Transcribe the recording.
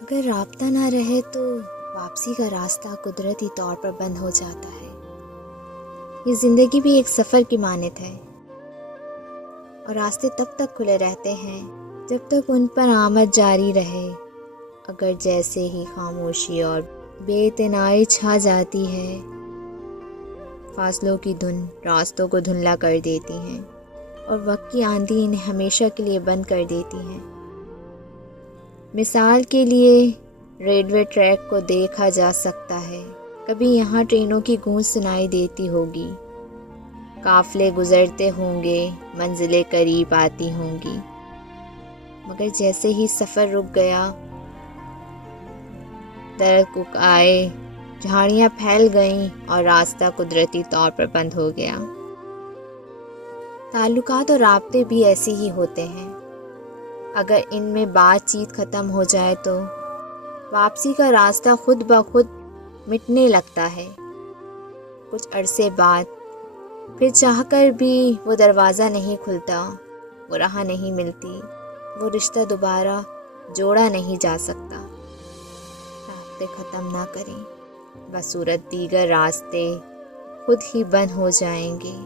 اگر رابطہ نہ رہے تو واپسی کا راستہ قدرتی طور پر بند ہو جاتا ہے۔ یہ زندگی بھی ایک سفر کی مانند ہے، اور راستے تب تک کھلے رہتے ہیں جب تک ان پر آمد جاری رہے۔ اگر جیسے ہی خاموشی اور بے اعتنائی چھا جاتی ہے، فاصلوں کی دھن راستوں کو دھندلا کر دیتی ہیں، اور وقت کی آندھی انہیں ہمیشہ کے لیے بند کر دیتی ہیں۔ مثال کے لیے ریلوے ٹریک کو دیکھا جا سکتا ہے۔ کبھی یہاں ٹرینوں کی گونج سنائی دیتی ہوگی، قافلے گزرتے ہوں گے، منزلیں قریب آتی ہوں گی، مگر جیسے ہی سفر رک گیا، درخت اگ آئے، جھاڑیاں پھیل گئیں اور راستہ قدرتی طور پر بند ہو گیا۔ تعلقات اور رابطے بھی ایسے ہی ہوتے ہیں۔ اگر ان میں بات چیت ختم ہو جائے تو واپسی کا راستہ خود بخود مٹنے لگتا ہے۔ کچھ عرصے بعد پھر چاہ کر بھی وہ دروازہ نہیں کھلتا، وہ راہ نہیں ملتی، وہ رشتہ دوبارہ جوڑا نہیں جا سکتا۔ رابطے ختم نہ کریں، بصورت دیگر راستے خود ہی بند ہو جائیں گے۔